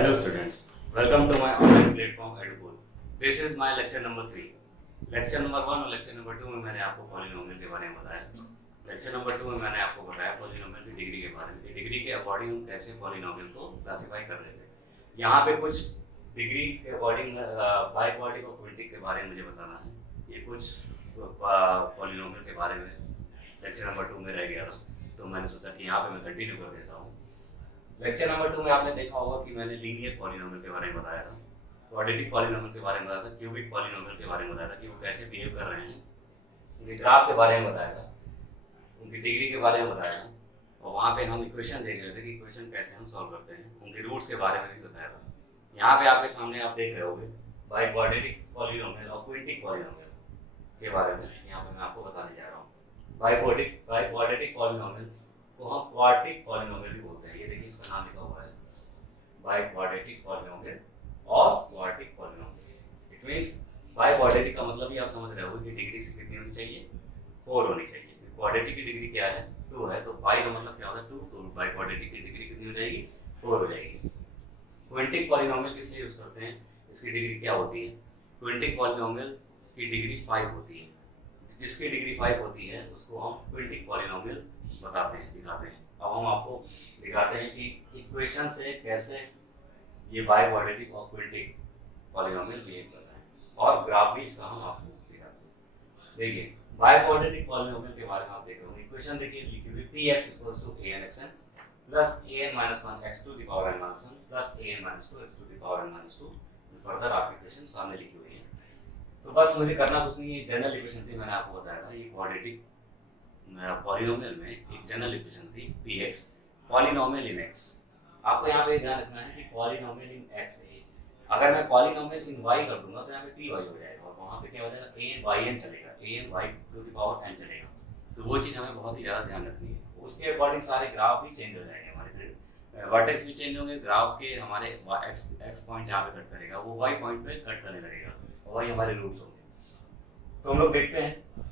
Hello students, welcome to my online platform EduCool. This is my lecture number 3. Lecture number 1 और lecture number 2 में मैंने आपको polynomial के बारे में बताया। लेक्चर नंबर 2 में मैंने आपको बताया पॉलिनोमियल की डिग्री के बारे में। डिग्री के अकॉर्डिंग हम कैसे पॉलिनोमियल को क्लासिफाई कर रहे थे। यहाँ पे कुछ डिग्री के अकॉर्डिंग बाइक्वाड्रिक और क्विंटिक के बारे में मुझे बताना है। ये कुछ पॉलिनोमियल के बारे में लेक्चर नंबर 2 में रह गया था, तो मैंने सोचा कि यहाँ पे मैं कंटिन्यू कर देता हूँ। लेक्चर नंबर 2 में आपने देखा होगा कि मैंने लीनियर पॉलिनोमियल के बारे में बताया था, क्वाड्रेटिक पॉलिनोमियल के बारे में बताया था, क्यूबिक पॉलिनोमियल के बारे में बताया था कि वो कैसे बिहेव कर रहे हैं, उनके ग्राफ के बारे में बताया था, उनकी डिग्री के बारे में बताया था, और वहाँ पे हम इक्वेशन देख रहे थे कि इक्वेशन कैसे हम सॉल्व करते हैं, उनके रूट्स के बारे में भी बताया था। यहाँ पे आपके सामने आप देख रहे होंगे बाइक्वाड्रेटिक पॉलिनोमियल और क्विंटिक पॉलिनोमियल के बारे में यहाँ पे मैं आपको बताने जा रहा हूँ। बाइक्वाड्रेटिक पॉलिनोमियल को हम क्वाड्रेटिक पॉलिनोमियल भी बोलते हैं। ये देखिए इसका नाम लिखा हुआ है बाइक्वाड्रेटिक पॉलिनोमियल और quadratic polynomial. It means biquadratic का मतलब ही आप समझ रहे होंगे कि डिग्री से कितनी होनी चाहिए, 4 होनी चाहिए। क्वाड्रेटिक की डिग्री क्या है, 2 है, तो बाई का मतलब क्या होता है 2, तो बाइक्वाड्रेटिक की डिग्री कितनी हो जाएगी, 4 हो जाएगी। क्विंटिक पॉलिनोमियल किस लिए यूज करते हैं, इसकी डिग्री क्या होती है। क्विंटिक पॉलिनोमियल की डिग्री 5 होती है। जिसकी डिग्री 5 होती है उसको हम क्विंटिक पॉलिनोमियल बताते हैं, दिखाते हैं। अब हम आपको दिखाते हैं कि इक्वेशन से कैसे ये बाइक्वाड्रेटिक और क्विंटिक पॉलिनोमियल बिहेव करता है, और ग्राफ भी इसका हम आपको दिखाते हैं। देखिए बाइक्वाड्रेटिक पॉलिनोमियल के बारे में आप देख रहे हो, इक्वेशन देखिए लिखी हुई px = an(xn) plus an-1 x to the power n-1 plus an-2 x to the power n-2। Further आप इक्वेशन सामने लिखी हुई है, तो बस मुझे करना कुछ नहीं है। जनरल इक्वेशन थी, मैंने आपको बताया था। ये क्वाड्रेटिक पॉलिनोमियल में एक जनरल इक्वेशन थी px पॉलिनोमियल इन x। आपको यहाँ पे ध्यान रखना है कि पॉलिनोमियल इन x है। अगर मैं पॉलिनोमियल इन y कर दूंगा तो यहाँ पे py हो जाएगा, और वहाँ पे क्या हो जाएगा an(yn) चलेगा, an(y) चलेगा। तो वो चीज़ हमें बहुत ही ज़्यादा ध्यान रखनी है। उसके अकॉर्डिंग सारे ग्राफ भी चेंज हो जाएंगे, हमारे वर्टेक्स भी चेंज होंगे। ग्राफ के हमारे x पॉइंट जहाँ पे कट करेगा वो y पॉइंट पे कट करने लगेगा, और वही हमारे रूट्स होंगे। तो हम लोग देखते हैं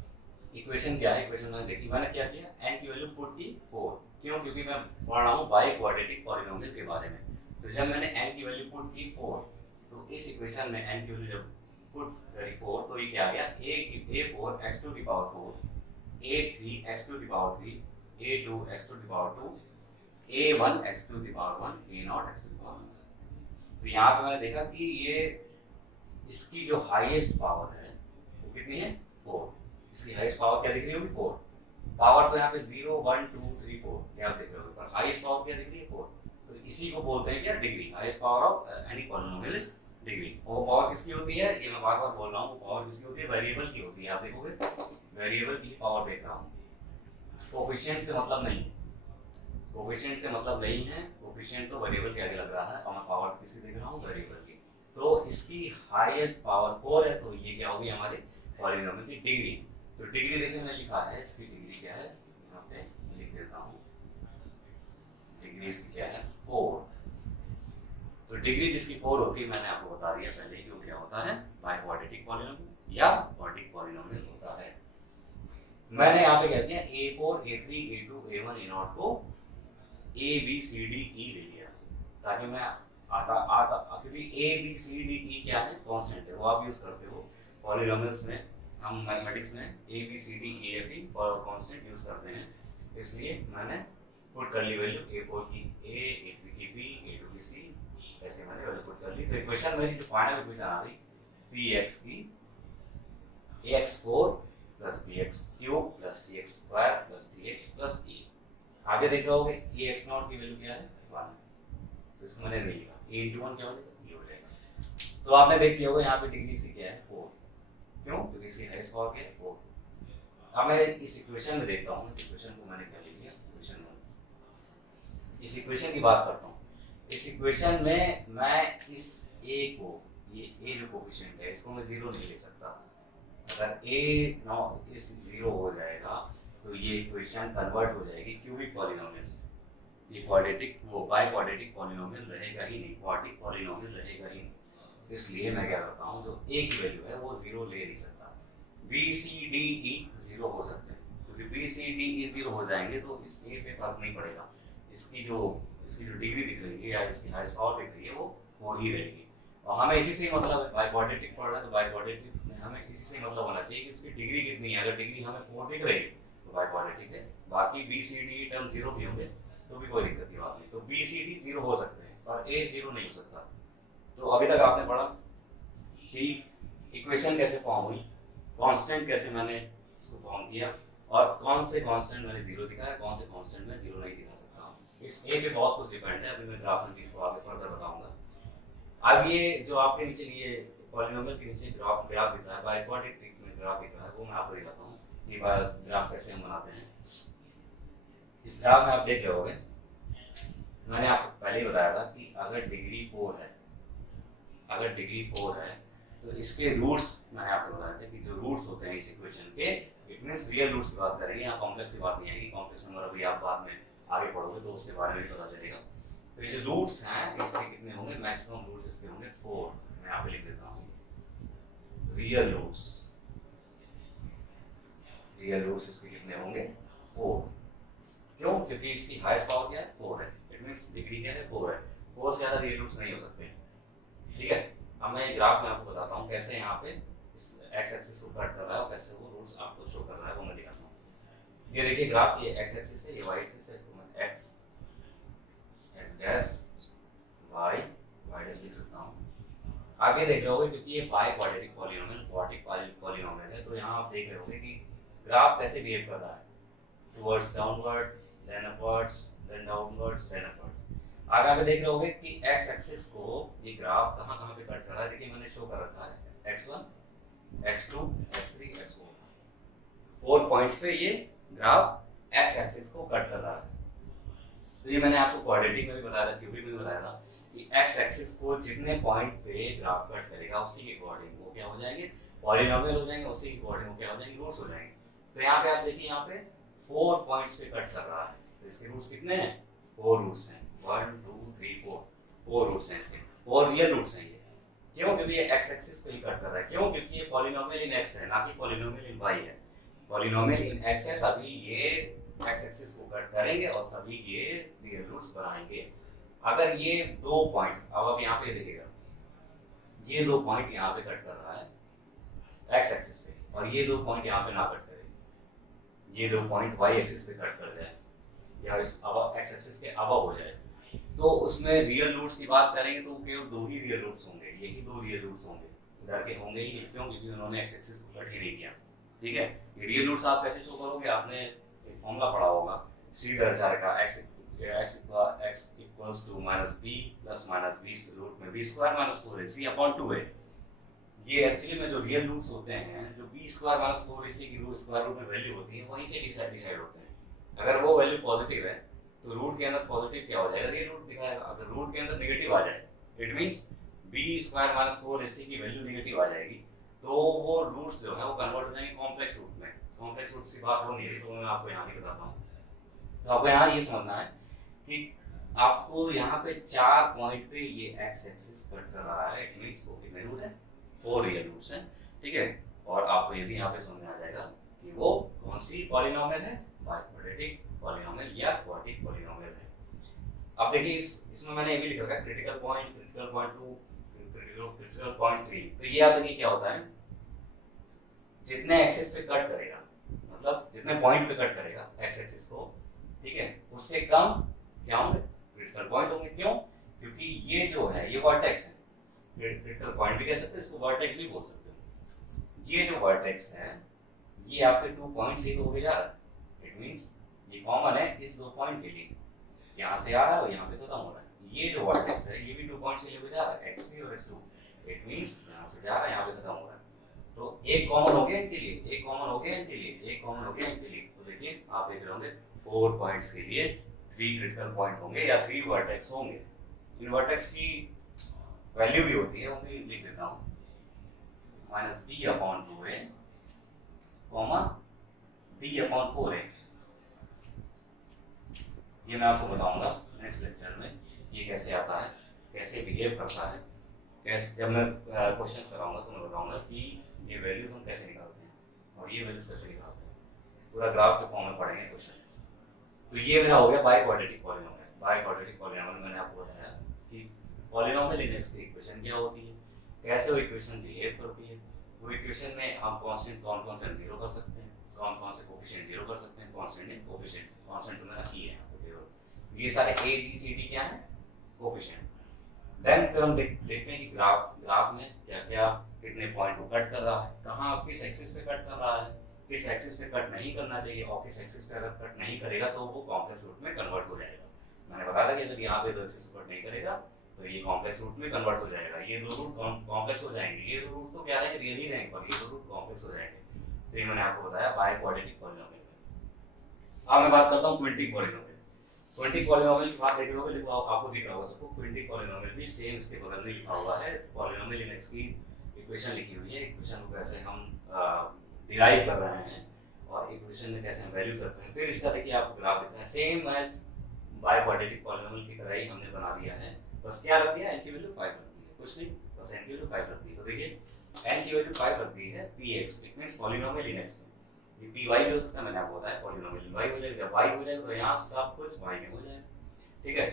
इक्वेशन क्या है। इक्वेशन मैंने देखी, मैंने क्या किया, n की वैल्यू पुट की 4। क्यों, क्योंकि मैं पढ़ रहा हूँ बाइक्वाड्रेटिक पॉलिनोमियल के बारे में। तो जब मैंने n की वैल्यू पुट की 4, तो इस इक्वेशन में n की वैल्यू जब पुट करी 4, तो ये क्या आ गया, a4 x to the power 4, a3 x to the power 3, a2 x to the power 2, a1 x to the power 1, a0 x to the power 1। तो यहाँ पे मैंने देखा कि ये इसकी जो हाईएस्ट पावर है वो कितनी है, 4। इसकी हाईएस्ट पावर क्या दिख रही होगी, 4। पावर तो यहाँ पे 0 1 2 3 4 ये आप देख रहे हो, पर हाईएस्ट पावर क्या दिख रही है, 4। तो इसी को बोलते हैं क्या, degree. Highest power of any polynomial is degree. और वो पावर किसकी होती है, ये मैं बार बार बोल रहा हूँ, वो पावर किसकी होती है, वेरिएबल की होती है। आप देखोगे वेरिएबल की पावर देख रहा हूँ, कोफिशिएंट से मतलब नहीं है। कोफिशिएंट से मतलब नहीं है, कोफिशिएंट तो वेरिएबल के आगे लग रहा है, और मैं पावर किसकी देख रहा हूँ, वेरिएबल की। तो इसकी हाईएस्ट पावर 4 है, तो ये क्या होगी, हमारे पॉलिनोमियल की डिग्री। तो डिग्री देखिए मैंने लिखा है, इसकी डिग्री क्या है, यहाँ पे लिख देता हूँ। डिग्री इसकी क्या है, 4। तो डिग्री जिसकी 4 होती है, मैंने आपको बता दिया पहले ही, वो क्या होता है, बाइक्वाड्रेटिक पॉलिनोमियल या क्वाड्रेटिक पॉलिनोमियल होता है। मैंने यहाँ पे कह दिया a4 a3 a2 a1 a0 को a b c d e ले लिया, ताकि मैं आता क्योंकि a b c d e क्या है, कांस्टेंट है, वो आप यूज करते हो पॉलिनोमियल्स में। हम मैथमेटिक्स में a b c d e f और कांस्टेंट यूज करते हैं, इसलिए मैंने पुट कर ली वैल्यू a4 की a, a3 की b, a2 की c, ऐसे मैंने वैल्यू पुट कर ली। तो इक्वेशन मेरी जो फाइनल इक्वेशन आ गई px की ax4 plus bx³ plus cx² plus dx plus e। आगे देख रहे होगे ax0 की वैल्यू क्या है, 1, तो इसको मैंने नहीं लिखा, a × 1 क्या हो जाएगा, ये हो जाएगा। तो आपने देख लिया होगा यहाँ पे डिग्री से क्या है, 4। क्यों, क्योंकि इसकी हाईएस्ट पावर क्या है, 4। अब मैं इस इक्वेशन में देखता हूँ, इस इक्वेशन को मैंने क्या ले लिया, इक्वेशन 1। इस इक्वेशन की बात करता हूँ। इस इक्वेशन में मैं इस a को, ये a जो कोफिशिएंट है, इसको मैं 0 नहीं ले सकता। अगर a इस 0 हो जाएगा तो ये इक्वेशन कन्वर्ट हो जाएगी क्यूबिक पॉलिनोमियल। ये क्वाड्रेटिक, वो बाइक्वाड्रेटिक पॉलिनोमियल रहेगा ही नहीं, क्वाड्रेटिक पॉलिनोमियल रहेगा ही नहीं। इसलिए मैं क्या करता हूँ, जो a की वैल्यू है वो 0 ले नहीं सकता। b c d e 0 हो सकते हैं, क्योंकि b c d e 0 हो जाएंगे तो इस a पे फर्क नहीं पड़ेगा। इसकी जो इसकी जो डिग्री दिख रही है या इसकी हाईएस्ट पावर दिख रही है वो 4 ही रहेगी। और हमें इसी से ही मतलब है, बाय क्वाड्रेटिक पढ़ रहे हैं तो बाय क्वाड्रेटिक में हमें इसी से मतलब होना चाहिए कि उसकी डिग्री कितनी है। अगर डिग्री हमें 4 दिख रही है तो बाय क्वाड्रेटिक है। बाकी बी सी डी टर्म 0 भी होंगे तो भी कोई दिक्कत की बात नहीं। तो बी सी डी 0 हो सकते हैं और ए 0 नहीं हो सकता। तो अभी तक आपने पढ़ा कि इक्वेशन कैसे फॉर्म हुई, कांस्टेंट कैसे मैंने इसको फॉर्म किया, और कौन से कांस्टेंट मैंने 0 दिखाया, कौन से कांस्टेंट में 0 नहीं दिखा सकता हूँ। इस ए पे बहुत कुछ डिपेंड है। अभी मैं ग्राफ में इसको आगे फर्दर बताऊंगा। अब ये जो आपके नीचे ये पॉलिनोमियल के नीचे ग्राफ दिखता है, बाय क्वाड्रेटिक में ग्राफ दिख रहा है, वो मैं आपको दिखाता हूँ कि ग्राफ कैसे हम बनाते हैं। इस ग्राफ में आप देख रहे होगे, मैंने आपको पहले ही बताया था कि अगर डिग्री 4 है तो इसके रूट्स मैंने आपको बताया था कि जो रूट्स होते हैं इस इक्वेशन के, इट मींस रियल रूट्स की बात करेंगे, यहाँ कॉम्प्लेक्स की बात नहीं आएगी। कॉम्प्लेक्स नंबर अभी आप बाद में आगे पढ़ोगे तो उसके बारे में भी पता चलेगा। तो ये जो रूट्स हैं इसके कितने होंगे, मैक्सिमम रूट्स इसके होंगे 4। मैं यहाँ पे लिख देता हूँ रियल रूट्स इसके कितने होंगे 4। क्यों? क्योंकि इसकी हाईएस्ट पावर क्या है 4 है। इट मींस डिग्री क्या है 4 है। 4 से ज़्यादा रियल रूट्स नहीं हो सकते। ठीक है, अब मैं ग्राफ में आपको बताता हूँ कैसे यहाँ पे इस एक्स एक्सिस को कट कर रहा है और कैसे वो रूट्स आपको शो कर रहा है, वो मैं दिखाता हूँ। ये देखिए ग्राफ, ये एक्स एक्सिस है, ये वाई एक्सिस है। इसको मैं एक्स डैश वाई डैश लिख सकता हूँ। आप ये देख रहे होगे क्योंकि ये बाय क्वाड्रेटिक पॉलिनोमियल है, तो यहाँ आप देख रहे होगे कि ग्राफ कैसे बिहेव कर रहा है, towards downward, then upwards, then downwards, then upwards. आगे देख रहे होगे कि एक्स एक्सिस को ये ग्राफ कहाँ पे कट कर रहा है। देखिए मैंने शो कर रखा है x1, x2, x3, x4, 4 points पे ये ग्राफ एक्स एक्सिस को कट कर रहा है। तो ये मैंने आपको क्वाड्रेटिक में भी बताया था, क्यूबिक में भी बताया था कि एक्स एक्सिस को जितने पॉइंट पे ग्राफ कट करेगा उसी के अकॉर्डिंग वो क्या हो जाएंगे, पॉलिनोमियल हो जाएंगे, उसी के अकॉर्डिंग वो क्या हो जाएंगे, रूट्स हो जाएंगे। तो यहाँ पे आप देखिए यहाँ पे 4 पॉइंट्स पे कट कर रहा है, तो इसके रूट्स कितने हैं, 4 रूट्स हैं। 1 2 3 4 रूट्स हैं इसके, 4 रियल रूट्स हैं ये। क्यों? क्योंकि ये एक्स एक्सिस पे ही कट कर रहा है। क्यों? क्योंकि ये पॉलिनोमियल इन एक्स है, ना कि पॉलिनोमियल इन वाई है। पॉलिनोमियल इन एक्स है तभी ये एक्स एक्सिस को कट करेंगे और तभी ये रियल रूट्स बनाएंगे। अगर ये 2 पॉइंट, अब आप यहाँ पे देखिएगा, ये 2 पॉइंट यहाँ पे कट कर रहा है एक्स एक्सिस पे, और ये 2 पॉइंट यहाँ पे ना कट करे, ये 2 पॉइंट वाई एक्सिस पे कट कर जाए या इस अब एक्स एक्सिस के अबव हो जाए, तो उसमें रियल रूट्स की बात करेंगे तो केवल 2 ही रियल रूट्स होंगे, यही 2 रियल रूट्स होंगे, इधर के होंगे ही नहीं। क्यों? क्योंकि उन्होंने एक्स एक्सिस को कट ही नहीं किया। ठीक है, ये रियल रूट्स आप कैसे शो करोगे, आपने एक फॉर्मूला पढ़ा होगा सीधा चार का, x equals to minus b plus minus b root में b square minus 4ac upon 2 है। ये एक्चुअली में जो रियल रूट्स होते हैं, जो बी स्क्वायर माइनस 4ac की स्क्वायर रूट में वैल्यू होती है, वहीं से डिसाइड होते हैं। अगर वो वैल्यू पॉजिटिव है तो रूट के अंदर पॉजिटिव क्या हो जाएगा, रियल रूट दिखाएगा। अगर रूट के अंदर नेगेटिव आ जाए, it means B square minus 4ac की वैल्यू नेगेटिव आ जाएगी, तो वो रूट्स जो है वो कन्वर्ट हो जाएंगे कॉम्प्लेक्स रूट में। कॉम्प्लेक्स रूट से बात हो नहीं रही, तो मैं आपको यहाँ नहीं बताता हूँ। तो आपको यहाँ ये समझना है कि आपको यहाँ पे 4 पॉइंट पे ये एक्स एक्सिस कट कर रहा है, इट मींस वो कितने रूट है, 4 रियल रूट्स हैं। ठीक है, और आपको ये भी यहाँ पे समझ में आ जाएगा कि वो कौन सी पॉलिनोमियल है, बाय क्वाड्रेटिक पॉलिनोमियल या क्वाड्रेटिक पॉलिनोमियल है। अब देखिए इसमें मैंने ये भी लिखा है क्रिटिकल पॉइंट 2, क्रिटिकल पॉइंट 3। तो ये आप देखिए क्या होता है, जितने एक्सिस पे कट करेगा, मतलब जितने पॉइंट पे कट करेगा एक्स एक्सिस को, ठीक है, उससे कम क्या होंगे, क्रिटिकल पॉइंट होंगे। क्यों? क्योंकि ये जो है ये वर्टेक्स है, क्रिटिकल पॉइंट भी कह सकते हैं, इसको वर्टेक्स भी बोल सकते हैं। ये जो वर्टेक्स है ये आपके 2 पॉइंट से होके जा रहा है, इट मींस ये कॉमन है इस 2 पॉइंट के लिए, यहाँ से आ रहा है और यहाँ पे खत्म हो रहा है। ये जो वर्टेक्स है ये भी 2 पॉइंट से लेके जा रहा है, x3 और x2, इट मींस यहाँ से जा रहा है, यहाँ पे खत्म हो रहा है। तो एक कॉमन हो गया इनके लिए, एक कॉमन हो गया इनके लिए, एक कॉमन हो गया इनके लिए। तो देखिए आप देख रहे होंगे 4 पॉइंट्स के लिए 3 क्रिटिकल पॉइंट होंगे या 3 वर्टेक्स होंगे। इन वर्टेक्स की वैल्यू भी होती है, वो भी लिख देता हूँ, -b/2a, b/4a। ये मैं आपको बताऊंगा नेक्स्ट लेक्चर में ये कैसे आता है, कैसे बिहेव करता है, कैसे जब मैं क्वेश्चंस कराऊंगा तो मैं बताऊंगा कि ये वैल्यूज हम कैसे निकालते हैं और ये वैल्यूज कैसे निकालते हैं। पूरा ग्राफ के फॉर्म में पढ़ेंगे क्वेश्चन। तो ये मेरा हो गया by quadratic polynomial. Bye quadratic polynomial मैंने आपको बताया कि पॉलिनॉमियल इंडेक्स की इक्वेशन क्या होती है, कैसे वो इक्वेशन बिहेव करती है, वो इक्वेशन में हम कांस्टेंट कौन से जीरो कर सकते हैं, कौन से कोफिशिएंट जीरो कर सकते हैं, कांस्टेंट है कोफिशिएंट, कांस्टेंट तो मेरा ई है यहाँ पे केवल, ये सारे ए बी सी डी क्या है कोफिशिएंट। देन फिर हम देखते हैं कि ग्राफ में क्या क्या कितने पॉइंट को कट कर रहा है, कहाँ किस एक्सिस पे कट कर रहा है, किस एक्सिस पे कट नहीं करना चाहिए, और किस एक्सिस पे अगर कट नहीं करेगा तो वो कॉम्प्लेक्स रूट में कन्वर्ट हो जाएगा। मैंने बताया था कि अगर यहाँ पे दो एक्सिस कट नहीं करेगा तो ये कॉम्प्लेक्स रूट में कन्वर्ट हो जाएगा, ये दो रूट कॉम्प्लेक्स हो जाएंगे, ये दो रूट तो क्या है रियल ही रहेंगे पर ये दो रूट कॉम्प्लेक्स हो जाएंगे। तो ये मैंने आपको बताया बाय क्वाड्रेटिक पॉलिनॉमियल। अब मैं बात करता हूँ क्विंटिक पॉलिनॉमियल। क्विंटिक पॉलिनॉमियल की बात देख रहे होगे, देखो आपको दिख रहा होगा सबको, क्विंटिक पॉलिनॉमियल भी सेम इसके बगल में लिखा हुआ है, पॉलिनॉमियल इंडेक्स की इक्वेशन लिखी हुई है, इक्वेशन को कैसे हम डिराइव कर रहे हैं और इक्वेशन में कैसे हम वैल्यूज रख रहे हैं। फिर इसका देखिए आपको ग्राफ दिख रहा है same as by quadratic polynomial की तरह ही हमने बना दिया है, बस क्या रख दिया, n की वैल्यू 5 रख दी है, कुछ नहीं, बस n की वैल्यू 5 रख दी है। तो देखिए n की वैल्यू 5 रख दी है px, it means polynomial index में ये py भी हो सकता है, मैंने आपको बताया पॉलिनॉमियल y हो जाएगा, जब y हो जाएगा तो यहाँ सब कुछ y में हो जाएगा, ठीक है।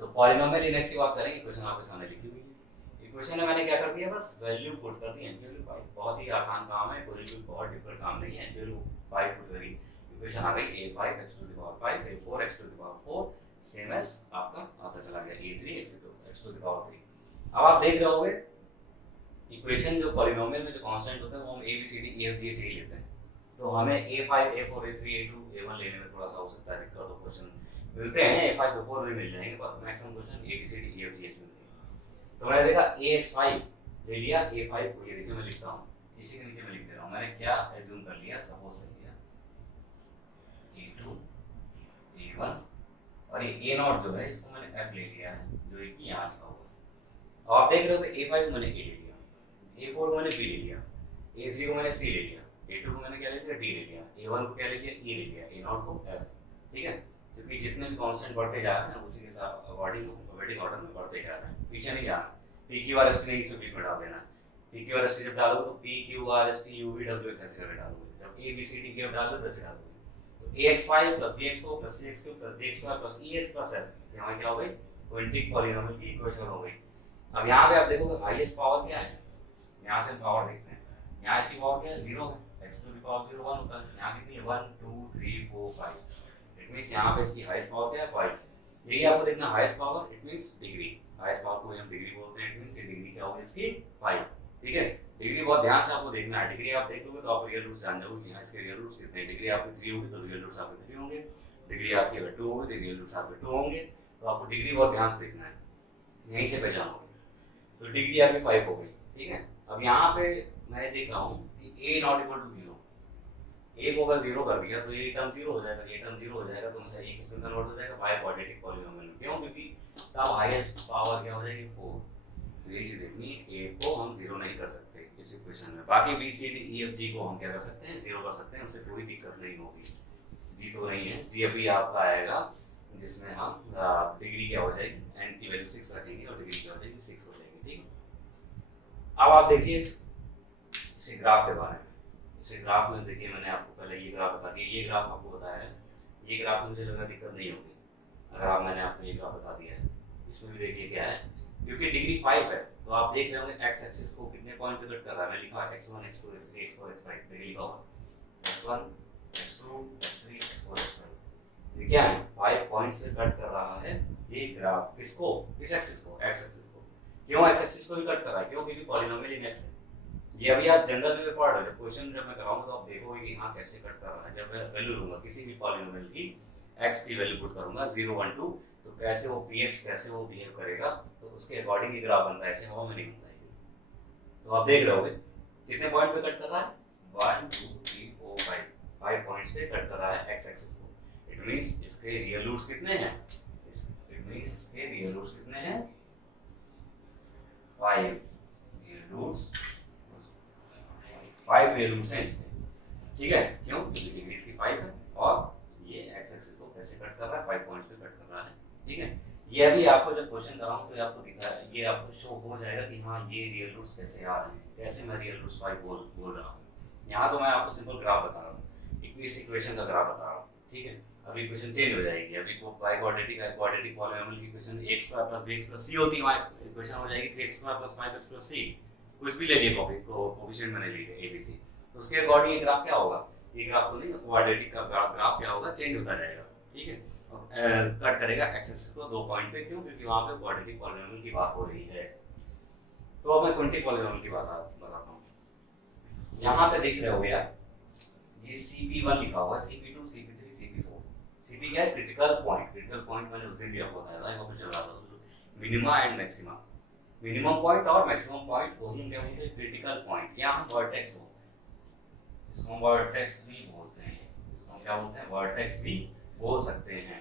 तो पॉलिनॉमियल इंडेक्स की बात करेंगे, इक्वेशन आपके सामने लिखी हुई है, इक्वेशन में मैंने क्या कर दिया, बस वैल्यू पुट कर दी n की वैल्यू 5, बहुत ही आसान काम है, कोई भी बहुत डिफिकल्ट काम नहीं है, n की वैल्यू 5 पुट करी, इक्वेशन आ गई a5 x to the power 5 a4 x to the power 4 same as आपका आता चला गया a3 x to the power 3। अब आप देख रहे होंगे इक्वेशन जो पॉलिनॉमियल में जो कांस्टेंट होते हैं वो हम a b c d e f g से ही लेते हैं, तो हमें a5 a4 a3 a2 a1 लेने में थोड़ा सा हो सकता है दिक्कत, तो क्वेश्चन मिलते हैं a5 a4 भी मिल जाएंगे पर maximum question a b c d e f g से मिलते हैं। तो मैंने देखा ax5 ले लिया, a5 को ये देखिए मैं लिखता हूँ, इसी के नीचे मैं लिख दे रहा हूँ, मैंने क्या एज्यूम कर लिया, सपोज कर लिया a2 a1 और ये a0 जो है इसको मैंने f ले लिया है जो एक यहाँ लिखा हुआ है। अब आप देख रहे हो कि a5 को मैंने a ले लिया, a4 को मैंने b ले लिया, a3 को मैंने c ले लिया, a2 को मैंने क्या ले लिया d ले लिया, a1 को क्या ले लिया e ले लिया, a0 को f, ठीक है। क्योंकि जितने भी कांस्टेंट बढ़ते जा रहे हैं उसी के साथ अकॉर्डिंग अल्फाबेटिक ऑर्डर में बढ़ते जा रहे हैं, पीछे नहीं जाना। p q r s t नहीं इसे बीच में डाल देना, p q r s t जब डालोगे तो p q r s t u v w x ऐसे करके डालोगे, जब a b c d e f डालोगे तो ऐसे डालोगे, ax5 plus bx4 plus cx2 plus dx2 plus ex plus f, यहाँ क्या हो गई क्विंटिक पॉलिनॉमियल की इक्वेशन हो गई। अब यहाँ पे आप देखोगे हाईएस्ट पावर क्या है, यहाँ से पावर देखते हैं, यहाँ इसकी पावर क्या है 0 है, x to the power 0 1 होता है, यहाँ कितनी है 1 2 3 4 5, इट मींस यहाँ पे इसकी हाईएस्ट पावर क्या है 5, यही आपको देखना highest power it means degree, highest power को हम डिग्री बोलते हैं, इट मींस ये डिग्री क्या होगी इसकी 5, ठीक है। डिग्री बहुत ध्यान से आपको देखना है, डिग्री आप देख लोगे तो आप रियल रूट्स जान जाओगे यहाँ इसके रियल रूट्स कितने हैं, डिग्री आपकी 3 होगी तो रियल रूट्स आपके 3 होंगे, डिग्री आपकी अगर 2 होगी तो रियल रूट्स आपके 2 होंगे, तो आपको डिग्री बहुत ध्यान से देखना है, यहीं से पहचानोगे। तो डिग्री आपकी 5 हो गई, ठीक है। अब यहाँ पे मैं देख रहा हूँ कि a not equal to 0, a को अगर 0 कर दिया तो ये टर्म 0 हो जाएगा, ये टर्म 0 हो जाएगा तो मतलब ये किसमें कन्वर्ट हो जाएगा बाय क्वाड्रेटिक पॉलिनॉमियल में, क्यों, क्योंकि तब हाईएस्ट पावर क्या हो जाएगी 4, तो ये चीज देखनी है, a को हम 0 नहीं कर सकते इस इक्वेशन में, बाकी b c d e f g को हम क्या कर सकते हैं 0 कर सकते हैं, उससे कोई दिक्कत नहीं होगी। g तो नहीं है, g अभी आपका आएगा जिसमें हम डिग्री क्या हो जाएगी n की वैल्यू 6 रखेंगे और डिग्री क्या हो जाएगी 6 हो जाएगी, ठीक है। अब आप देखिए इसे ग्राफ के बारे में, इसे ग्राफ में देखिए मैंने आपको पहले ये ग्राफ बता दिया, ये ग्राफ आपको बताया है, ये ग्राफ में मुझे लगा दिक्कत नहीं होगी अगर आप मैंने आपको ये ग्राफ बता दिया है। इसमें भी देखिए क्या है, क्योंकि डिग्री 5 है तो आप देख रहे होंगे x एक्सिस को कितने पॉइंट पे कट कर रहा है, मैं लिखा x1 x2 x3 x4 x5, देखिए लिखा हुआ x1 x2 x3 x4 x5, ये क्या है 5 पॉइंट्स पे कट कर रहा है ये ग्राफ, किसको, किस एक्सिस को, x एक्सिस को। क्यों x एक्सिस को भी कट कर रहा है, क्यों, क्योंकि पॉलिनॉमियल इंडेक्स है। ये अभी आप जनरल में पढ़ रहे हो, जब क्वेश्चन जब मैं कराऊंगा तो आप देखोगे कि हाँ कैसे कट कर रहा है, जब मैं वैल्यू लूंगा किसी भी पॉलिनॉमियल की x की वैल्यू पुट करूंगा 0 1 2 तो कैसे वो px कैसे वो बिहेव करेगा, तो उसके अकॉर्डिंग ही ग्राफ बनता है, ऐसे हवा में नहीं बनता है। तो आप देख रहे होगे कितने पॉइंट पे कट कर रहा है 1 2 3 4 5 पॉइंट्स पे कट कर रहा है x एक्सिस को, इट मींस इसके रियल रूट्स कितने हैं, इट मींस इसके रियल रूट्स कितने हैं 5 रियल रूट्स, 5 रियल रूट्स हैं इसके, ठीक है। क्यों, क्योंकि डिग्री इसकी 5 है और ये x एक्सिस को कैसे कट कर रहा है 5 पॉइंट्स पे कट कर रहा है, ठीक है। ये अभी आपको जब क्वेश्चन कराऊं तो आपको दिखा है, ये आपको शो हो जाएगा कि हाँ ये रियल रूट्स कैसे आ रहे हैं, कैसे मैं रियल रूट्स 5 बोल रहा हूँ। यहाँ तो मैं आपको सिंपल ग्राफ बता रहा हूँ, इस इक्वेशन का ग्राफ बता रहा हूँ, ठीक है। अब इक्वेशन चेंज हो जाएगी। अभी y क्वाड्रेटिक पॉलीनोमियल की इक्वेशन x² + bx + c होती है, इक्वेशन हो जाएगी 3x² + 5x + c। कुछ भी ले लिए कोफिशिएंट मैंने लिए abc, तो उसके अकॉर्डिंग ये ग्राफ क्या होगा, ये ग्राफ तो नहीं, क्वाड्रेटिक का ग्राफ क्या होगा, चेंज होता जाएगा। ठीक है, कट करेगा एक्स एक्सिस को 2 पॉइंट पे, क्यों, क्योंकि वहां पे क्वाड्रेटिक पॉलीनोमियल की बात हो रही है। तो अब मैं क्वांटिक पॉलीनोमियल की बात बताता हूँ। यहाँ पे देख रहे हो यार, ये CP1 लिखा हुआ है, CP2, CP3, CP4। CP क्या है, क्रिटिकल पॉइंट। क्रिटिकल पॉइंट मैंने उस दिन भी आपको बताया था, यहाँ पे चल रहा था minima and maxima. Minimum point और मैक्सिमम पॉइंट को ही क्या बोलते हैं, क्रिटिकल पॉइंट, या हम वर्टेक्स बोलते हैं, इसको वर्टेक्स भी बोलते हैं, इसको क्या बोलते हैं, वर्टेक्स भी बोल सकते हैं।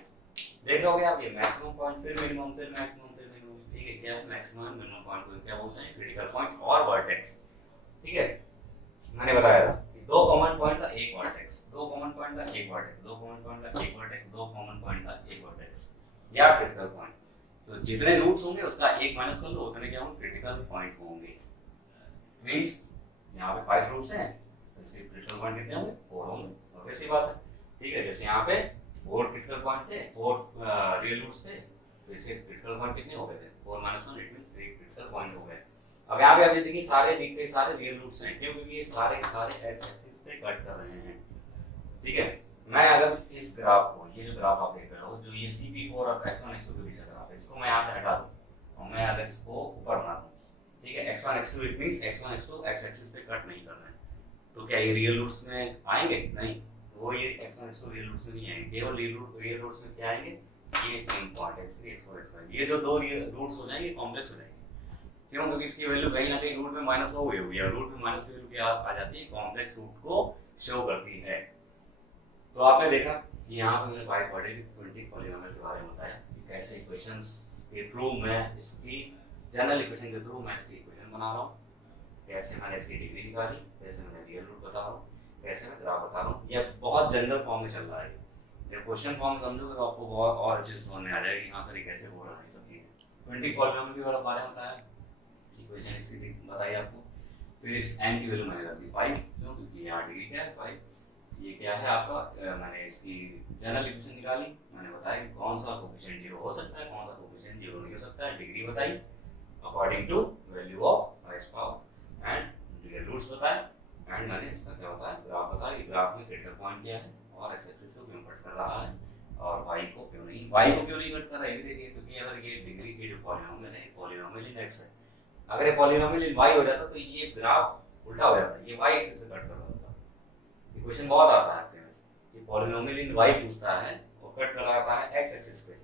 देख रहे हो आप, ये मैक्सिमम पॉइंट, फिर मिनिमम, फिर मैक्सिमम, फिर मिनिमम। ठीक है, क्या है, मैक्सिमम एंड मिनिमम पॉइंट को क्या बोलते हैं, क्रिटिकल पॉइंट और वर्टेक्स। ठीक है, मैंने बताया था कि दो कॉमन पॉइंट का एक वर्टेक्स, दो कॉमन पॉइंट का एक वर्टेक्स, दो कॉमन पॉइंट का एक वर्टेक्स, दो कॉमन पॉइंट का एक वर्टेक्स, या क्रिटिकल पॉइंट। तो जितने रूट्स होंगे उसका एक माइनस कर लो, उतने क्या होंगे, क्रिटिकल पॉइंट होंगे। मींस यहाँ पे 5 रूट्स हैं, तो इसके क्रिटिकल पॉइंट कितने होंगे, 4 होंगे। ऑब्वियस सी बात है। ठीक है, जैसे यहाँ पे 4 क्रिटिकल पॉइंट थे, 4 रियल रूट्स थे, तो इसके क्रिटिकल पॉइंट कितने हो गए थे, 4 - 1, इट मींस 3 क्रिटिकल पॉइंट हो गए। अब यहाँ पे आप ये देखिए, सारे दिख रहे, सारे रियल रूट्स हैं, क्यों, क्योंकि ये सारे के सारे एक्स एक्सिस पे कट कर रहे हैं। ठीक है, मैं अगर इस ग्राफ को, ये जो ग्राफ आप देख रहे हो, जो ये CP4 और x1 x2 के बीच का ग्राफ है, इसको मैं यहाँ से हटा दूं और मैं अगर इसको ऊपर बना दूं, ठीक है, x1 x2, it means x1 x2 x axis पे कट नहीं कर रहे हैं, तो क्या ये रियल रूट्स में आएंगे, नहीं, वो ये x1 x2 रियल रूट्स में नहीं आएंगे। केवल रियल रूट्स में क्या आएंगे, ये 3 पॉइंट x3 x4 x5, ये जो दो रियल रूट्स हो जाएंगे, कॉम्प्लेक्स हो जाएंगे। क्यों, क्योंकि इसकी वैल्यू कहीं ना कहीं रूट में माइनस हो गई होगी, या रूट में माइनस की वैल्यू क्या आ जाती है, कॉम्प्लेक्स रूट को शो करती है। तो आपने देखा कि यहाँ पे मैंने बाय क्वाड्रेटिक पॉलीनोमियल के बारे में बताया कि कैसे इक्वेशंस के थ्रू मैं इसकी जनरल इक्वेशन के थ्रू मैं इसकी इक्वेशन बना रहा हूँ, कैसे मैंने इसकी डिग्री निकाली, कैसे मैंने रियल रूट बता रहा हूँ, कैसे मैं ग्राफ बता रहा हूँ। ये बहुत जनरल फॉर्म में चल रहा है। जब क्वेश्चन फॉर्म समझोगे तो आपको बहुत और अच्छे से समझ में आ जाएगी, हाँ सर ये कैसे हो रहा है सब चीज़ें। क्वाड्रेटिक पॉलीनोमियल के बारे में बताया, इक्वेशन इसकी बताई आपको। फिर इस n की वैल्यू मैंने रख दी 5, क्यों, क्योंकि यहाँ डिग्री क्या है 5। ये क्या है आपका, मैंने इसकी जनरल इक्वेशन निकाली, मैंने बताया कि कौन सा कोफिशिएंट 0 हो सकता है, कौन सा कोफिशिएंट 0 नहीं हो सकता है, डिग्री बताई according to value of highest power and real roots बताए, एंड मैंने इसका क्या बताया, ग्राफ बताया कि ग्राफ में क्रिटिकल पॉइंट क्या है और एक्स एक्सिस को क्यों कट कर रहा है और y को क्यों नहीं कट कर रहा है। ये देखिए, क्योंकि अगर ये डिग्री के जो पॉलीनोमियल है, पॉलीनोमियल इन x है, अगर ये पॉलीनोमियल इन y हो जाता तो ये ग्राफ उल्टा हो जाता, ये y एक्सिस पे कट कर रहा होता। क्वेश्चन बहुत आता है आपके में कि पॉलीनोमियल इन y पूछता है और कट कर रहा है x एक्सिस पे,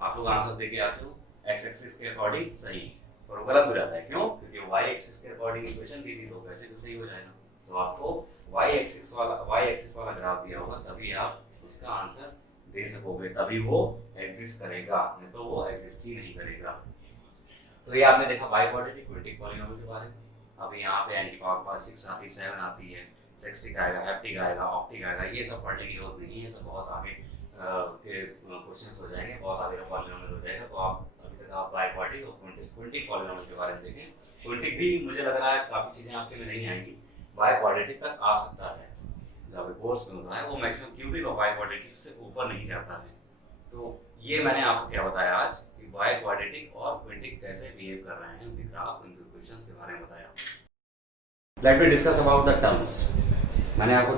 आप लोग आंसर देके आते हो x एक्सिस के अकॉर्डिंग सही, और गलत हो जाता है। क्यों, क्योंकि y एक्सिस के अकॉर्डिंग इक्वेशन दी थी, तो वैसे तो सही हो जाएगा। तो आपको y एक्सिस वाला ग्राफ दिया होगा, तभी आप उसका आंसर दे सकोगे, तभी वो एग्जिस्ट करेगा, नहीं तो वो एग्जिस्ट ही नहीं करेगा। तो ये आपने देखा बाय क्वाड्रेटिक पॉलीनोमियल के बारे में। अभी यहाँ पे n की पावर 6 आती है, 7 आती है, 60 आएगा, हेप्टिक आएगा, ऑक्टिक आएगा, ये सब पढ़ने की जरूरत नहीं है, ये सब बहुत आगे के क्वेश्चंस हो जाएंगे, बहुत आगे का पॉलीनोमियल हो जाएगा। तो आप अभी तक आप बाय क्वाड्रेटिक और क्वाड्रेटिक पॉलीनोमियल के बारे में देखें। क्वाड्रेटिक भी मुझे लग रहा है काफ़ी चीज़ें आपके में नहीं आएंगी, बाय क्वाड्रेटिक तक आ सकता है, जब कोर्स में होता है वो मैक्सिमम क्यूबिक और बाय क्वाड्रेटिक से ऊपर नहीं जाता है। तो ये मैंने आपको क्या बताया आज कि बाय क्वाड्रेटिक और क्वाड्रेटिक कैसे बिहेव कर रहे हैं, ग्राफ उनके इक्वेशंस के बारे में बताया। Let me discuss about the terms. मैंने आपको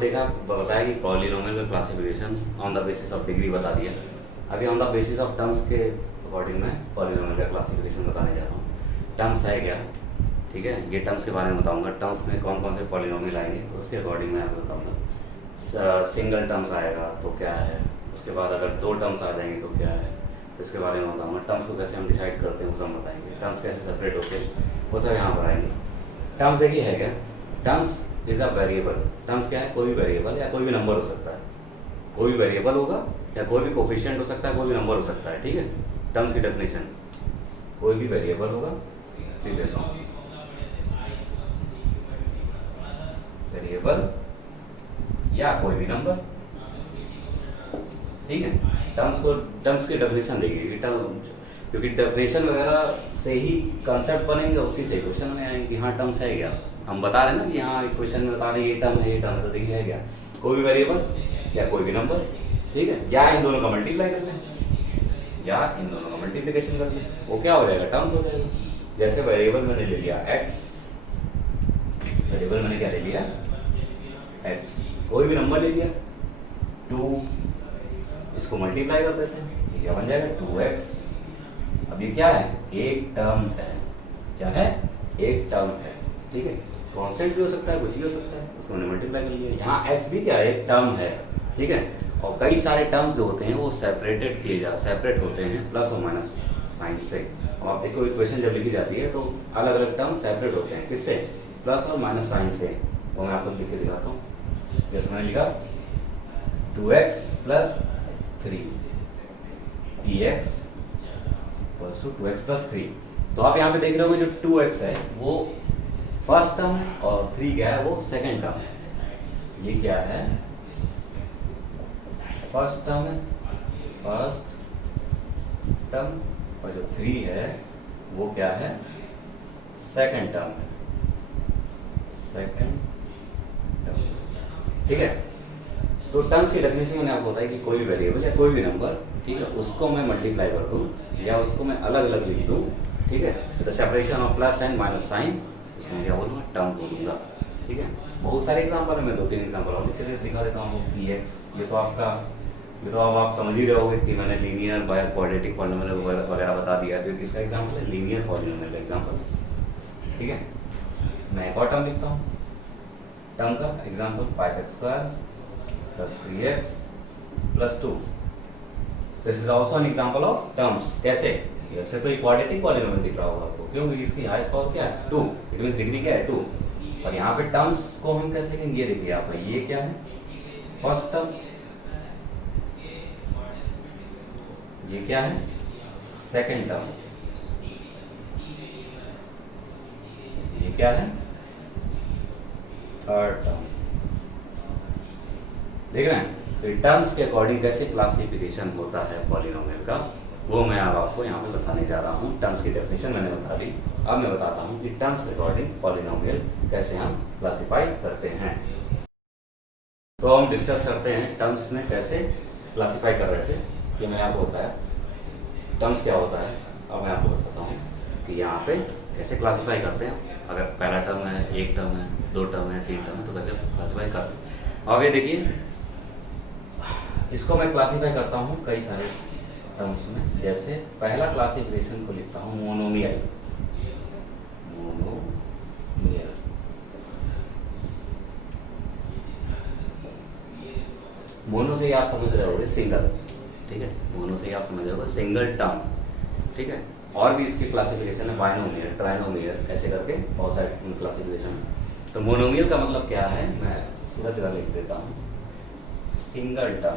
बताया कि पॉलीनोमियल का classification on the basis of degree बता दिया। अभी on the basis of terms के अकॉर्डिंग मैं पॉलीनोमियल का क्लासिफिकेशन बताने जा रहा हूँ। टर्म्स है क्या, ठीक है, ये टर्म्स के बारे में बताऊंगा। टर्म्स में कौन कौन से पॉलीनोमियल आएंगे उसके अकॉर्डिंग मैं आपको बताऊंगा। सिंगल टर्म्स आएगा तो क्या है, उसके बाद अगर 2 टर्म्स आ जाएंगे तो क्या है, इसके बारे में बताऊंगा। टर्म्स को कैसे हम डिसाइड करते हैं वो सब बताएंगे, टर्म्स कैसे सेपरेट होते हैं वो सब यहाँ पर आएंगे। टर्म्स देखिए है क्या, terms is a variable. Terms क्या है, कोई भी वेरिएबल या कोई भी नंबर हो सकता है, कोई भी वेरिएबल होगा या कोई भी कोफिशिएंट हो सकता है, कोई भी नंबर हो सकता है। ठीक है, टर्म्स की डेफिनेशन, कोई भी वेरिएबल होगा, लिख देता हूँ, वेरिएबल या कोई भी नंबर। ठीक है, टर्म्स की डेफिनेशन देखिए, क्योंकि डेफिनेशन वगैरह से ही कंसेप्ट बनेंगे, उसी से क्वेश्चन में आएंगे कि हाँ टर्म्स है क्या। हम बता रहे हैं ना कि हाँ क्वेश्चन में बता रहे हैं ये टर्म है, ये टर्म है, तो देखिए है क्या, कोई भी वेरिएबल या कोई भी नंबर ठीक है, या इन दोनों का मल्टीप्लाई कर लें, या इन दोनों का मल्टीप्लिकेशन कर लें, वो क्या हो जाएगा, टर्म्स हो जाएगा। जैसे वेरिएबल मैंने ले लिया x, वेरिएबल मैंने क्या ले लिया x, कोई भी नंबर ले लिया 2, इसको मल्टीप्लाई कर देते हैं, ये क्या बन जाएगा 2x। अब ये क्या है, एक टर्म है, क्या है, एक टर्म है, ठीक है, कांस्टेंट भी हो सकता है, कुछ भी हो सकता है, उसको मैंने मल्टीप्लाई कर लिया। यहाँ x भी क्या है, एक टर्म है, ठीक है, और कई सारे टर्म्स जो होते हैं वो सेपरेट होते हैं प्लस और माइनस साइन से। अब आप देखो इक्वेशन जब लिखी जाती है तो अलग अलग टर्म सेपरेट होते हैं, किससे, प्लस और माइनस साइन से। वो मैं आपको लिख के दिखाता हूँ। जैसे मैंने लिखा 2x plus 3 px equals to 2x plus 3। तो आप यहाँ पे देख रहे हो जो 2x है वो फर्स्ट टर्म है और 3 क्या है, वो सेकेंड टर्म है। ये क्या है, फर्स्ट टर्म है, फर्स्ट टर्म, और जो 3 है वो क्या है, सेकेंड टर्म है, सेकेंड टर्म, ठीक है। तो टर्म्स की डेफिनेशन मैंने आपको बताया कि कोई भी वेरिएबल या कोई भी नंबर, ठीक है, उसको मैं मल्टीप्लाई कर दूं या उसको मैं अलग अलग लिख दूं, ठीक है, the separation of plus and minus sign, उसमें क्या बोलूँगा, टर्म बोलूँगा, ठीक है। बहुत सारे एग्जाम्पल है, मैं 2-3 एग्जाम्पल और दिखा देता हूँ। px, ये तो अब आप समझ ही रहे होगे कि मैंने लीनियर बाय क्वाड्रेटिक पॉलिनोमियल वगैरह बता दिया है। तो किसका एग्जाम्पल है, लीनियर पॉलिनोमियल का एग्जाम्पल, ठीक है। मैं एक और टर्म लिखता हूँ, टर्म का example 5x² plus 3x plus 2। This is also an example of terms. कैसे, ऐसे तो ये क्वाड्रेटिक पॉलिनोमियल दिख रहा होगा आपको, क्योंकि इसकी हाईएस्ट पावर क्या है 2, इट मींस डिग्री क्या है 2। और यहाँ पे टर्म्स को हम कैसे लिखेंगे, ये देखिए आप, ये क्या है, फर्स्ट टर्म, ये क्या है, सेकेंड टर्म, ये क्या है, थर्ड टर्म, देख रहे हैं। तो टर्म्स के अकॉर्डिंग कैसे क्लासिफिकेशन होता है पॉलिनोमियल का, वो मैं अब आपको यहाँ पे बताने जा रहा हूँ। टर्म्स की डेफिनेशन मैंने बता दी, अब मैं बताता हूँ कि टर्म्स के अकॉर्डिंग पॉलिनोमियल कैसे हम क्लासिफाई करते हैं। तो हम डिस्कस करते हैं टर्म्स में कैसे क्लासिफाई कर रहे थे, ये मैंने आपको बताया टर्म्स क्या होता है। अब मैं आपको बताता हूँ कि यहाँ पे कैसे क्लासिफाई करते हैं। अगर पहला टर्म है, एक टर्म है, 2 टर्म है, 3 टर्म है, तो कैसे क्लासिफाई करते हैं। अब ये देखिए, इसको मैं क्लासिफाई करता हूँ कई सारे टर्म्स में। जैसे पहला क्लासिफिकेशन को लिखता हूँ मोनोमियल, मोनोमियल, मोनो से ही आप समझ रहे होंगे सिंगल, ठीक है, मोनो से ही आप समझ रहे होंगे सिंगल टर्म, ठीक है। और भी इसकी क्लासिफिकेशन है बाइनोमियल, ट्राइनोमियल, ऐसे करके बहुत सारे क्लासिफिकेशन है। तो मोनोमियल का मतलब क्या है, मैं सीधा सीधा लिख देता हूँ, सिंगल टर्म,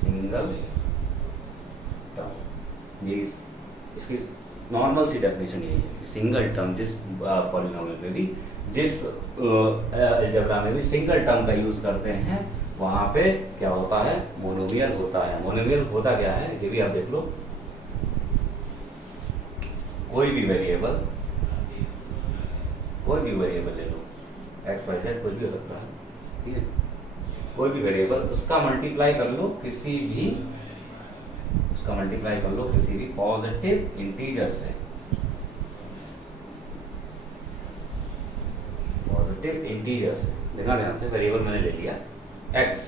सिंगल टर्म, ये इसकी नॉर्मल सी डेफिनेशन यही है, सिंगल टर्म, जिस पॉलिनोमियल में भी, जिस अलजेब्रा में भी सिंगल टर्म का यूज करते हैं वहां पे क्या होता है, मोनोमियल होता है। मोनोमियल होता क्या है, ये भी आप देख लो, कोई भी वेरिएबल ले लो, एक्स वाई जेड कुछ भी हो सकता है, ठीक है, कोई भी वेरिएबल, उसका मल्टीप्लाई कर लो किसी भी पॉजिटिव इंटीजर से, पॉजिटिव इंटीजर से। देखना ध्यान से, वेरिएबल मैंने ले लिया x,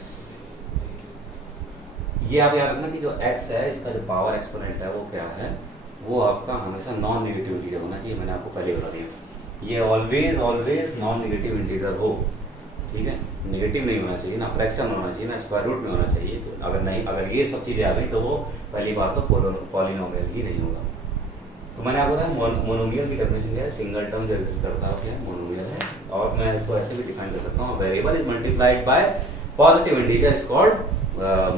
ये आप याद रखना कि जो x है, इसका जो पावर एक्सपोनेंट है वो क्या है, वो आपका हमेशा नॉन नेगेटिव इंटीजर होना चाहिए। मैंने आपको पहले बता दिया, ये ऑलवेज नॉन नेगेटिव इंटीजर हो, ठीक है, नेगेटिव नहीं होना चाहिए, ना फ्रैक्शन होना चाहिए, ना स्क्वायर रूट में होना चाहिए। तो अगर ये सब चीज़ें आ गई तो वो पहली बात तो पॉलिनोमियल ही नहीं होगा। तो मैंने आपको बताया मोनोमियल की डेफिनेशन क्या है, सिंगल टर्म जो एग्जिस्ट करता है क्या मोनोमियल है। और मैं इसको ऐसे भी डिफाइन कर सकता हूँ, variable is multiplied by positive integer is called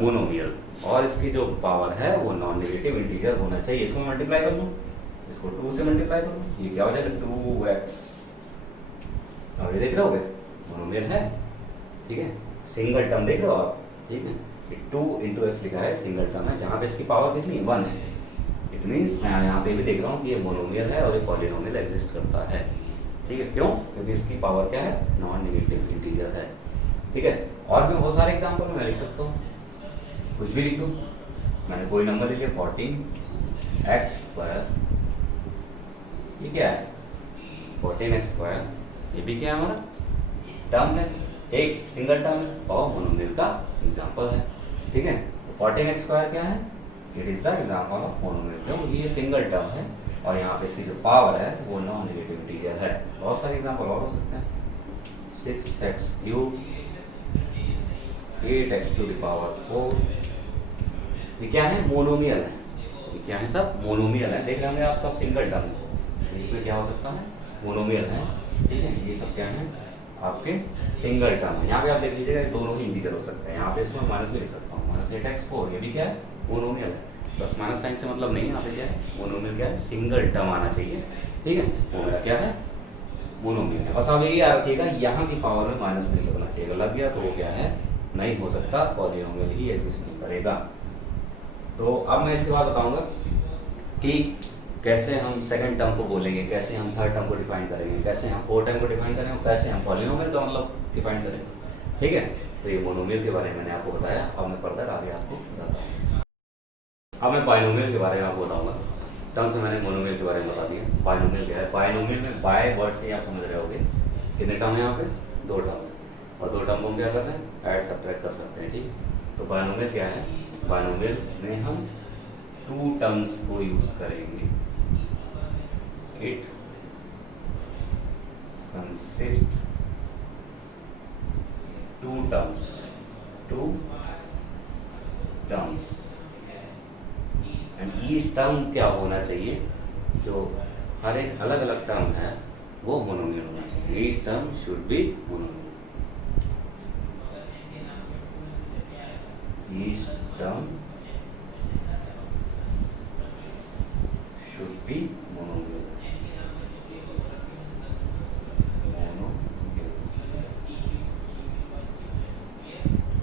monomial, और इसकी जो पावर है वो नॉन नेगेटिव इंटीजर होना चाहिए। इसको मल्टीप्लाई कर लूँ, इसको 2 से मल्टीप्लाई कर लूँ, ये क्या हो जाएगा 2x। अब ये देख रहे होगे मोनोमियल है, ठीक है, सिंगल टर्म देख रहे हो आप, ठीक है, 2 × x लिखा है, सिंगल टर्म है, जहाँ पे इसकी पावर कितनी 1 है। इट मीन्स मैं यहाँ पे भी देख रहा हूँ कि ये मोनोमियल है और ये पॉलिनोमियल एग्जिस्ट करता है, ठीक है। क्यों, क्योंकि इसकी पावर क्या है, नॉन नेगेटिव इंटीजर है। ठीक है। और भी बहुत सारे एग्जाम्पल मैं लिख सकता हूँ, कुछ भी लिख दूँ। मैंने कोई नंबर ले लिया 14x², ये क्या है 14x², ये भी क्या है हमारा टर्म है, एक सिंगल टर्म है और मोनोमियल का एग्जाम्पल है। ठीक है, तो 14x² क्या है, it is the example of monomial, ये सिंगल टर्म है और यहाँ पे इसकी जो पावर है वो नॉन नेगेटिव इंटीजर है। बहुत सारे एग्जाम्पल और हो सकते हैं, 6x³ 8x⁴, ये क्या है मोनोमियल है, ये क्या है सब मोनोमियल है। देख रहे होंगे आप सब सिंगल टर्म है, इसमें क्या हो सकता है मोनोमियल है। ठीक है, ये सब क्या है आपके सिंगल टर्म है। यहाँ पे आप देख लीजिएगा दोनों ही इंटीजर हो सकते हैं, यहाँ पे इसमें माइनस भी लिख सकता हूँ, -8x4, ये भी क्या है मोनोमियल है। प्लस माइनस साइन से मतलब नहीं है, यहाँ पे क्या है मोनोमियल, क्या है सिंगल टर्म आना चाहिए। ठीक है, वो मेरा क्या है मोनोमियल है। बस आप यही याद रखिएगा, यहाँ की पावर में माइनस नहीं लगना चाहिए, अगर लग गया तो वो क्या है नहीं हो सकता, पॉलिनोमियल ही एग्जिस्ट नहीं करेगा। तो अब मैं इसके बाद बताऊंगा कि कैसे हम सेकंड टर्म को बोलेंगे, कैसे हम थर्ड टर्म को डिफाइन करेंगे, कैसे हम फोर्थ टर्म को डिफाइन करेंगे, कैसे हम पॉलिनोमियल का मतलब डिफाइन करेंगे। ठीक है, तो ये मोनोमियल के बारे में मैंने आपको बताया, अब मैं फर्दर आगे आपको बताता हूँ। अब मैं बायनोमियल के बारे में आपको बताऊंगा। टर्म से मैंने मोनोमियल के बारे में बता दिया। बायनोमियल क्या है, बायनोमियल में बाय वर्ड से आप समझ रहे होगे कितने टर्म है, यहाँ पे 2 टर्म है और 2 टर्म को हम क्या कर रहे हैं ऐड सब्ट्रैक्ट कर सकते हैं। ठीक, तो बायनोमियल क्या है, बायनोमियल में हम 2 टर्म्स को यूज करेंगे। It consist 2 terms and each term क्या होना चाहिए, जो हर एक अलग अलग टर्म है वो मोनोमियल होना चाहिए। Each term should be monomial, each term should be monomial.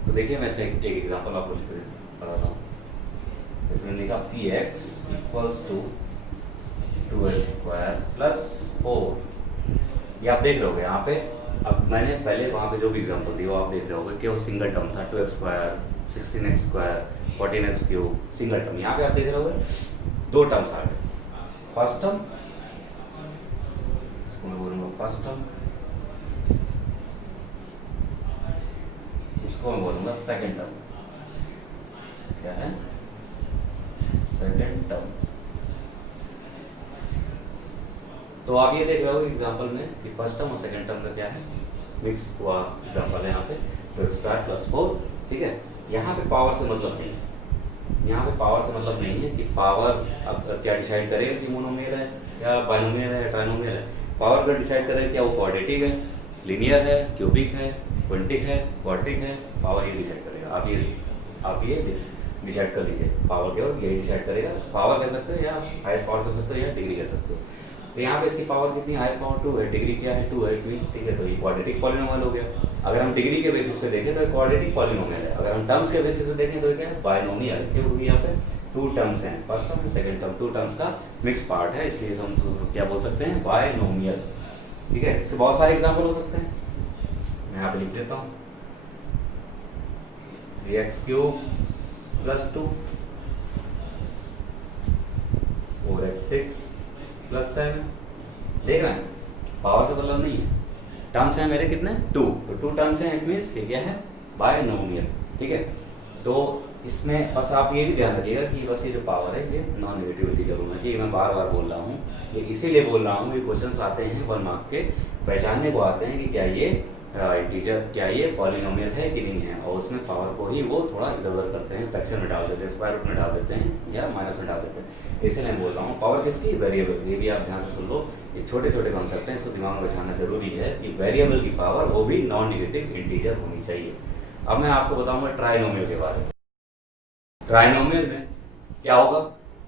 तो देखिए मैं से एक एग्जांपल आपको बताता हूँ। इसमें लिखा px = 2x² + 4, ये आप देख रहे होगे यहाँ पे। अब मैंने पहले वहाँ पे जो भी एग्जांपल दी वो आप देख रहे होगे कि वो सिंगल टर्म था, 2x², 16x², 14x³ single term. यहाँ पे आप देख रहे होगे 2 टर्म्स आ गए। फर्स्ट टर्म, इसको मैं बोलूँगा फर्स्ट टर्म, इसको मैं बोलूँगा सेकेंड टर्म। क्या है सेकेंड टर्म। तो आप ये देख रहे हो एग्जांपल में कि फर्स्ट टर्म और सेकेंड टर्म का क्या है मिक्स हुआ एग्जांपल है यहाँ पे 2x² + 4। ठीक है, यहाँ पे पावर से मतलब नहीं है, यहाँ पे पावर से मतलब नहीं है कि पावर अब क्या डिसाइड करेगा कि मोनोमियल है या बायनोमियल है या ट्राइनोमियल है। पावर का डिसाइड करेगा क्या वो क्वाड्रेटिक है, लीनियर है, क्यूबिक है, क्वांटिक है, क्वाड्रिक है, पावर ये डिसाइड करेगा। आप ये डिसाइड कर लीजिए, पावर केवल यही डिसाइड करेगा। पावर कह सकते हो या हाईएस्ट पावर कह सकते हो या डिग्री कह सकते हो। तो यहाँ पे इसकी पावर कितनी, हाईएस्ट पावर 2 है, डिग्री क्या है 2 है, 20। ठीक है, तो ये क्वाड्रेटिक पॉलिनोमियल हो गया। अगर हम डिग्री के बेसिस पे देखें तो क्वाड्रेटिक पॉलिनोमियल है, अगर हम टर्म्स के बेसिस पे देखें तो क्या है बायनोमियल है, क्योंकि यहाँ पे 2 टर्म्स हैं, first term second term, 2 terms का मिक्स पार्ट है, इसलिए हम क्या बोल सकते हैं बायनोमियल। ठीक है, इससे बहुत सारे एग्जाम्पल हो सकते हैं, मैं यहाँ पे लिख देता हूँ 3x³ + 2, 4x6 + 7। देख रहे हैं पावर से मतलब नहीं है, टर्म्स हैं मेरे कितने 2, तो 2 टर्म्स हैं, इट मीन्स ये क्या है बायनोमियल। ठीक है, तो इसमें बस आप ये भी ध्यान रखिएगा कि बस ये जो पावर है ये नॉन नेगेटिविटी जरूर होना चाहिए। मैं बार बार बोल रहा हूँ, ये इसीलिए बोल रहा हूँ कि क्वेश्चंस आते हैं 1 मार्क के, पहचानने को आते हैं कि क्या ये इंटीजर, क्या ये पॉलिनोमियल है कि नहीं है, और उसमें पावर को ही वो थोड़ा इधर उधर करते हैं, फ्रैक्शन में डाल देते हैं, स्क्वायर रूट में डाल देते हैं या माइनस में डाल देते हैं। इसलिए मैं बोल रहा हूँ पावर किसकी, वेरिएबल। ये भी आप ध्यान से सुन लो, ये छोटे छोटे कॉन्सेप्ट हैं, इसको दिमाग में बैठाना जरूरी है कि वेरिएबल की पावर वो भी नॉन नेगेटिव इंटीजर होनी चाहिए। अब मैं आपको बताऊंगा ट्राइनोमियल के बारे में। ट्राइनोमियल में क्या होगा,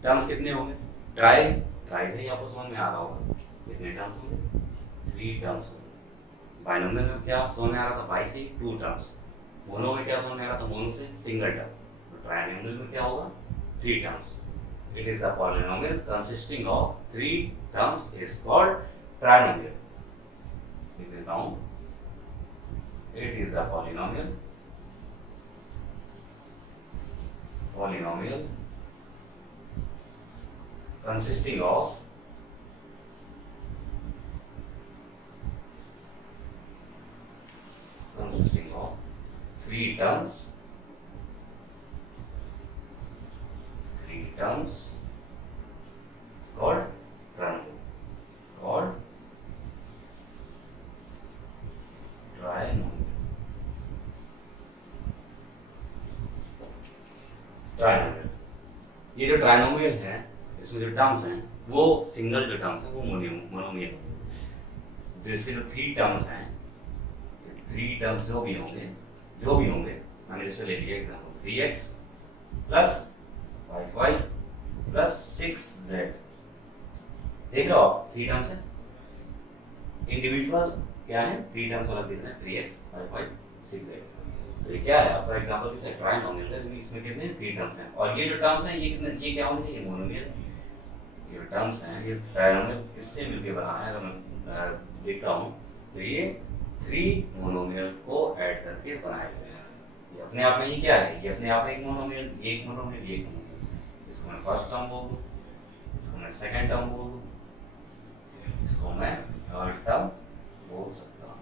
टर्म्स कितने होंगे, ट्राई से ही आपको समझ में आ रहा होगा कितने टर्म्स होंगे, 3 टर्म्स होंगे। बायनोमियल में क्या समझ में आ रहा था, बाई से 2 टर्म्स। मोनो में क्या समझ में आ रहा था, मोनो से सिंगल टर्म। तो ट्राइनोमियल में क्या होगा 3 terms. It is a polynomial consisting of 3 terms is called trinomial. लिख देता हूँ It is a polynomial consisting of three terms called trinomial. ये जो ट्राइनोमियल है इसमें जो टर्म्स हैं वो सिंगल जो टर्म्स हैं वो मोनोमियल। जो इसके जो थ्री टर्म्स जो भी होंगे मैंने जैसे ले लिया example 3x plus 5y plus 6z। देख रहे हो आप थ्री टर्म्स है, इंडिविजुअल क्या है, थ्री टर्म्स वाला दिख रहा है 3x 5y 6z। तो ये क्या है आपका एग्जांपल किसका ट्राइनोमियल है, इसमें कितने थ्री टर्म्स हैं और ये जो टर्म्स हैं ये क्या होंगे, ये मोनोमियल। ये जो टर्म्स हैं ये ट्राइनोमियल किससे मिलके बना है, अगर मैं देखता हूँ तो ये थ्री मोनोमियल को ऐड करके बनाए गए हैं। ये अपने आप में ही क्या है, ये अपने आप में एक मोनोमियल। इसको मैं फर्स्ट टर्म बोल दूँ, इसको मैं सेकेंड टर्म बोल दूँ, इसको मैं थर्ड टर्म बोल सकता हूँ।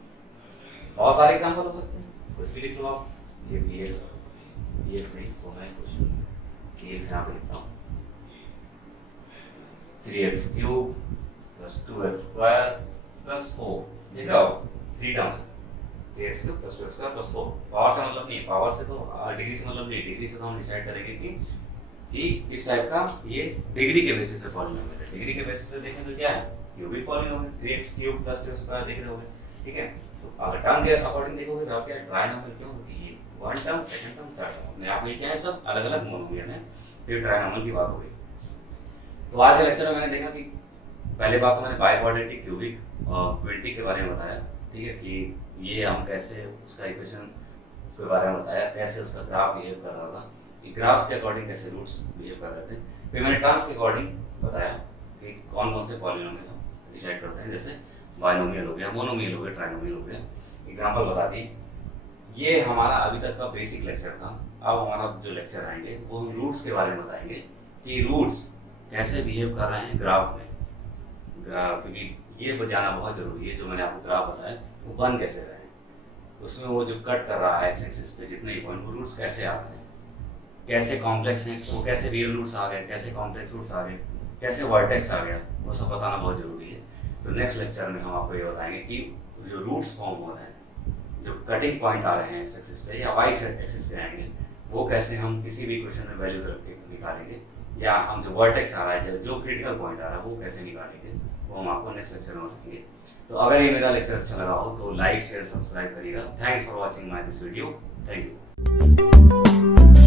बहुत सारे एग्जाम्पल हो सकते हैं, कुछ भी लिख लो आप। ये dx नहीं, इसको मैं कुछ dx यहाँ पे लिखता हूँ 3x cube plus 2x square plus 4। देख रहे हो three terms 3x cube plus 2x square plus 4। Power से मतलब नहीं, पावर से तो डिग्री से मतलब नहीं, डिग्री से तो हम डिसाइड करेंगे कि किस टाइप का ये डिग्री के बेसिस पे पॉलिनोमियल है। डिग्री के बेसिस पे देखें तो क्या है, ये भी polynomial 3x cube plus 2x square देख रहे होगे, ठीक है। तो अगर टर्म के अकॉर्डिंग देखोगे तो क्या ट्राइनोमियल क्यों होती है, one term second term third term अपने आप में क्या है, सब अलग अलग मोनोमियल है। फिर ट्राइनोमियल की बात हो गई। तो आज के लेक्चर में मैंने देखा कि पहले बात तो मैंने बाइक्वाड्रेटिक क्यूबिक और क्विंटिक के बारे में बताया, ठीक है, कि ये हम कैसे उसका इक्वेशन के बारे में बताया, कैसे उसका ग्राफ बिहेव कर रहा था, कि ग्राफ के अकॉर्डिंग कैसे रूट्स बिहेव कर रहे थे। फिर मैंने टर्म्स के अकॉर्डिंग बताया कि कौन कौन से पॉलिनोमियल हम डिसाइड करते हैं, जैसे बाइनोमियल हो गया, मोनोमियल हो गया, ट्राइनोमियल हो गया। एग्जांपल बता दी। ये हमारा अभी तक का बेसिक लेक्चर था। अब हमारा जो लेक्चर आएंगे वो हम रूट्स के बारे में बताएंगे कि रूट्स कैसे बिहेव कर रहे हैं ग्राफ में, क्योंकि ये जानना बहुत जरूरी है। जो मैंने आपको ग्राफ बताया वो बन कैसे रहे हैं, उसमें वो जो कट कर रहा है एक्स एक्सिस पे जितने ही पॉइंट, वो रूट्स कैसे आ रहे हैं, कैसे कॉम्प्लेक्स हैं, वो कैसे रियल रूट्स आ गए, कैसे कॉम्प्लेक्स रूट्स आ गए, कैसे वर्टेक्स आ गया, वो सब बताना बहुत जरूरी है। तो नेक्स्ट लेक्चर में हम आपको ये बताएंगे कि जो रूट्स फॉर्म हो रहे हैं, जो कटिंग पॉइंट आ रहे हैं एक्स एक्सिस पे या वाई एक्सिस पे आएंगे, वो कैसे हम किसी भी इक्वेशन में वैल्यूज रख के निकालेंगे, या हम जो वर्टेक्स आ रहा है, जो क्रिटिकल पॉइंट आ रहा है, वो कैसे निकालेंगे, वो हम आपको नेक्स्ट लेक्चर में बताएंगे। तो अगर ये मेरा लेक्चर अच्छा लगा हो तो लाइक शेयर सब्सक्राइब करिएगा। Thanks for watching my this video. Thank you.